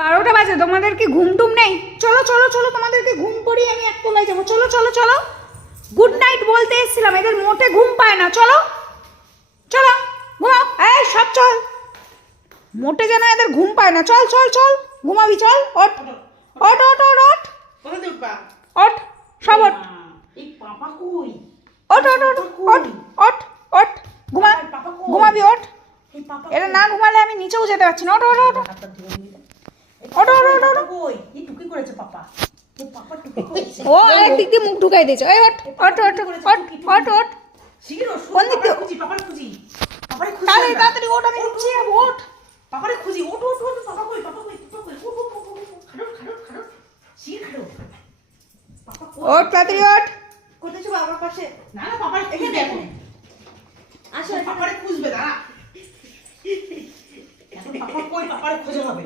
12টা বাজে, তোমাদের কি ঘুম টুম নেই? চলো চলো চলো, তোমাদেরকে ঘুম পড়ি, আমি এক তলায় যাবো। চলো চলো চলো, গুড নাইট বলতে এসেছিলাম, এদের মোটে ঘুম পায় না। চলো চলো ঘুমাও, এই সব চল, মোটে যেন এদের ঘুম পায় না। চল চল চল, ঘুমাবি, চল। ওঠ ওঠ ওঠ ওঠ ওঠ ওঠ, সব ওঠ, ওঠ ওঠ ওঠ ওঠ ওঠ ওঠ, ঘুমা, ঘুমাবি, ওঠ। এটা না ঘুমালে আমি নিচেও যেতে পারছি না। ওঠ ওঠ ওঠ ওঠ ওঠ ওঠ ওঠ। ও একদিক দিয়ে মুখ ঢুকাই দিয়েছে। এই ওঠ ওঠ ওঠ ওঠ ওঠ ওঠ, কোন দিক দিয়ে? তাড়াতাড়ি তাড়াতাড়ি ওঠ, আমি উঠছি। ওঠ, পাপারে খুঁজি, ওঠ ওঠ ওঠ, পাপা কই, পাপা কই, পাপা কই, ওঠ ওঠ ওঠ, খাড়ো খাড়ো খাড়ো, শিগগির খাড়ো। পাপা কই, ওঠ তাড়াতাড়ি ওঠ। কোথায় ছো আমার পাশে? না না, পাপারে খুঁজবে এখন। আসো, পাপারে খুঁজবে, দাঁড়া। এখন পাপা কই, পাপারে খোঁজা হবে।